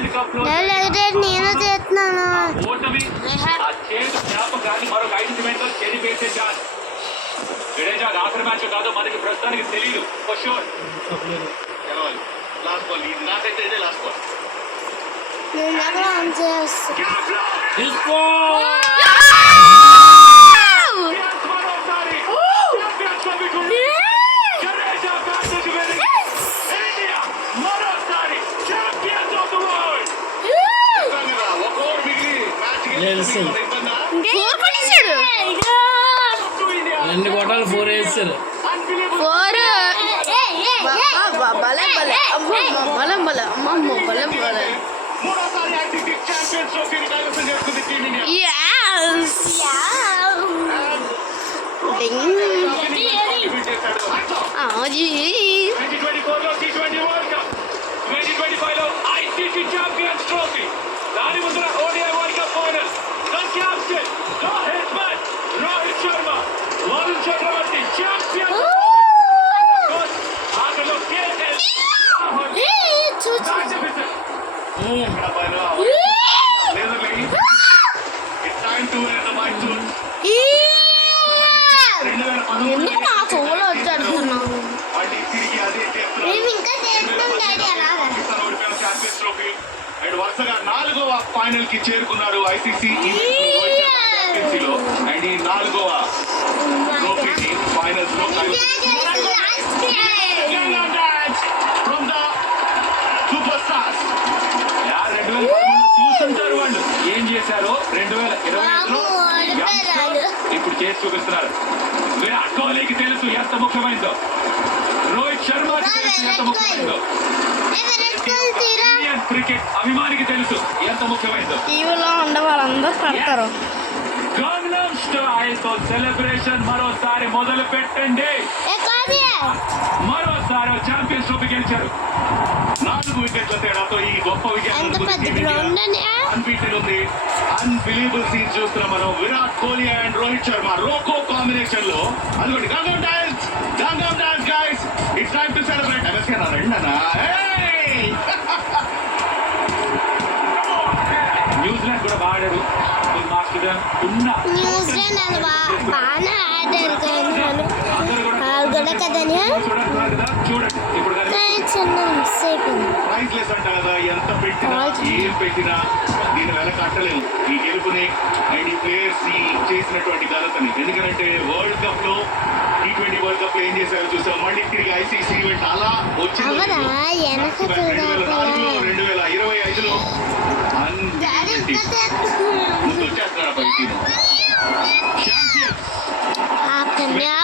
World cup లో నేను చేస్తున్నాను. ఓటమి ఆ చేదు జ్ఞాపకాన్ని మరొక 5 నిమిషాల్లో చెరిపేసే ఛాన్స్. జడేజా ఆఖరి మ్యాచ్ కాదు మనకి ప్రస్తుతానికి తెలియదు ఫర్ షూర్. గెలవాలి. లాస్ట్ బాల్ ఇది నాకైతే ఇదే లాస్ట్ బాల్. నేను అక్కడ ఆన్ చేస్తా. రెండు కోటాలు 4 వేస్తారు. దాని ముందర ODI world cup final captain Rohit Sharma Varun Chakravarthy champion ఆటలో కేఎల్ అండ్ వరుసగా 4వ ఫైనల్ కి చేరుకున్నారు ఐసీసీ లో. అండ్ ఈ 4వ ట్రోఫీకి ఫైనల్స్ లో ఫ్రమ్ ద సూపర్ స్టార్స్. 2013 చూస్తుంటారు వాళ్ళు ఏం చేశారో 2021లో ఇప్పుడు చేసి చూపిస్తున్నారు. విరాట్ కోహ్లీకి తెలుసు ఎంత ముఖ్యమైందో, రోహిత్ శర్మకి తెలుసు ఎంత ముఖ్యమైందో, ఇండియన్ క్రికెట్ అభిమానికి తెలుసు ఎంత ముఖ్యమైందో. టీవీలో ఉండే వాళ్ళందరూ పడతారు. గంగనం స్టైల్ తో సెలబ్రేషన్ మరోసారి మొదలు పెట్టండి. మరోసారి ఛాంపియన్స్ ట్రోఫీ గెలిచారు. 4 వికెట్ల తేడాతో ఈ గొప్ప వికెట్ అన్బీటెన్ ఉంది. అన్బిలీవబుల్ సీన్స్ చూస్తున్నాం మనం. విరాట్ కోహ్లీ అండ్ రోహిత్ శర్మ రోకో కాంబినేషన్ లో. అదిగోండి gangnam dance guys, it's time to celebrate. రెండనా న్యూజిలాండ్ కూడా బాగా ఆడారు. న్యూజిలాండ్ బాగానే ఆడారు కదని చిన్న మిస్టేక్ ప్రైజ్లెస్ అంట కదా. ఎంత పెట్టినా ఏం పెట్టినా దీని వెనక కట్టలేదు ఈ గెలుపుని అండ్ ఈ ప్లేయర్స్ చేసినటువంటి ఘనతని. ఎందుకంటే వరల్డ్ కప్ లో T20 వరల్డ్ కప్ లో ఏం చేశారో చూసాం. మళ్ళీ తిరిగి ఐసీసీ ఈవెంట్ అలా వచ్చింది. 2025లో ముందు వచ్చేస్తున్నారు ఛాంపియన్స్.